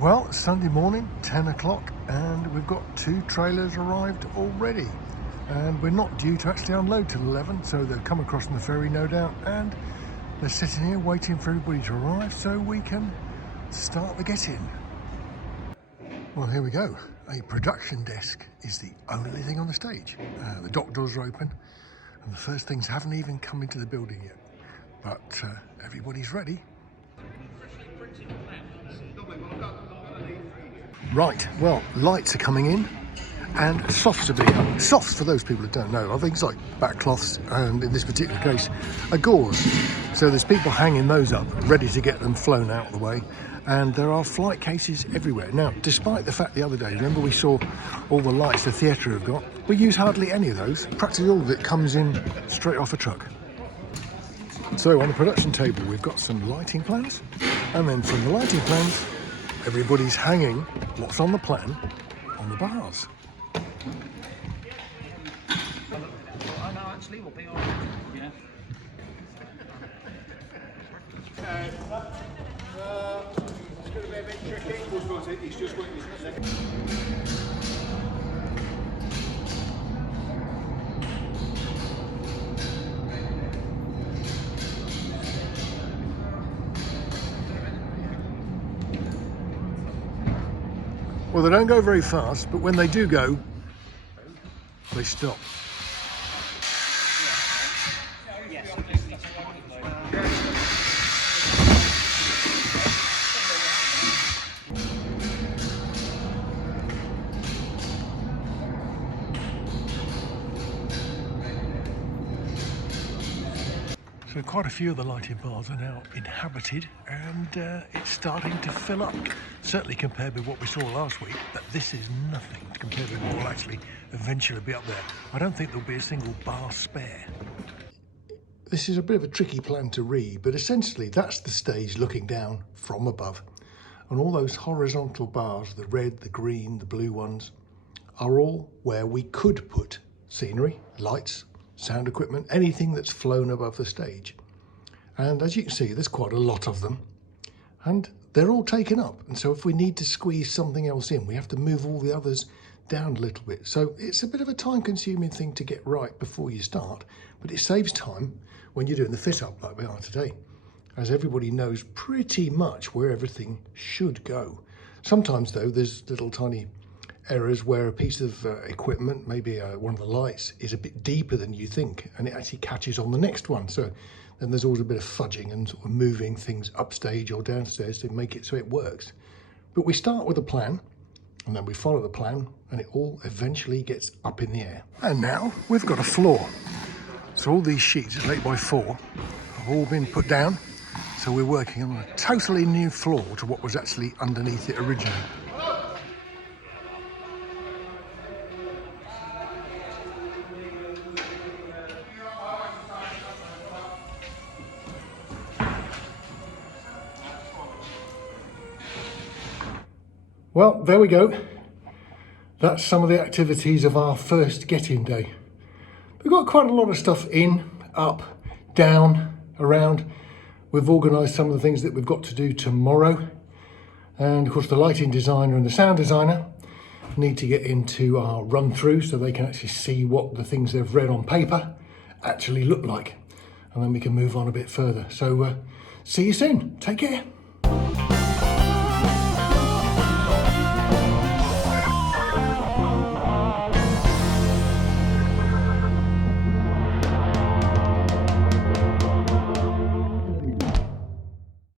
Well, Sunday morning, 10 o'clock, and we've got 2 trailers arrived already. And we're not due to actually unload till 11, so they've come across on the ferry, no doubt, and they're sitting here waiting for everybody to arrive so we can start the get-in. Well, here we go. A production desk is the only thing on the stage. The dock doors are open, and the first things haven't even come into the building yet. But everybody's ready. Right, well, lights are coming in and softs are being hung. Softs, for those people who don't know, are things like backcloths and, in this particular case, a gauze. So there's people hanging those up, ready to get them flown out of the way. And there are flight cases everywhere. Now, despite the fact the other day, remember we saw all the lights the theatre have got? We use hardly any of those. Practically all of it comes in straight off a truck. So on the production table, we've got some lighting plans. And then from the lighting plans, everybody's hanging what's on the plan on the bars. I know, actually, we'll be all right. Yeah. It's going to be a bit tricky. He's just waiting his neck. Well, they don't go very fast, but when they do go, they stop. So quite a few of the lighting bars are now inhabited, and it's starting to fill up. Certainly compared with what we saw last week, but this is nothing compared with what will actually eventually be up there. I don't think there'll be a single bar spare. This is a bit of a tricky plan to read, but essentially that's the stage looking down from above. And all those horizontal bars, the red, the green, the blue ones, are all where we could put scenery, lights, sound equipment, anything that's flown above the stage. And as you can see, there's quite a lot of them, and they're all taken up. And so if we need to squeeze something else in, we have to move all the others down a little bit. So it's a bit of a time-consuming thing to get right before you start, but it saves time when you're doing the fit-up like we are today, as everybody knows pretty much where everything should go. Sometimes, though, there's little tiny errors where a piece of equipment, maybe one of the lights, is a bit deeper than you think, and it actually catches on the next one. So then there's always a bit of fudging and sort of moving things upstage or downstairs to make it so it works. But we start with a plan, and then we follow the plan, and it all eventually gets up in the air. And now we've got a floor. So all these sheets, 8x4, have all been put down. So we're working on a totally new floor to what was actually underneath it originally. Well, there we go. That's some of the activities of our first get-in day. We've got quite a lot of stuff in, up, down, around. We've organised some of the things that we've got to do tomorrow. And of course the lighting designer and the sound designer need to get into our run through so they can actually see what the things they've read on paper actually look like. And then we can move on a bit further. So see you soon. Take care.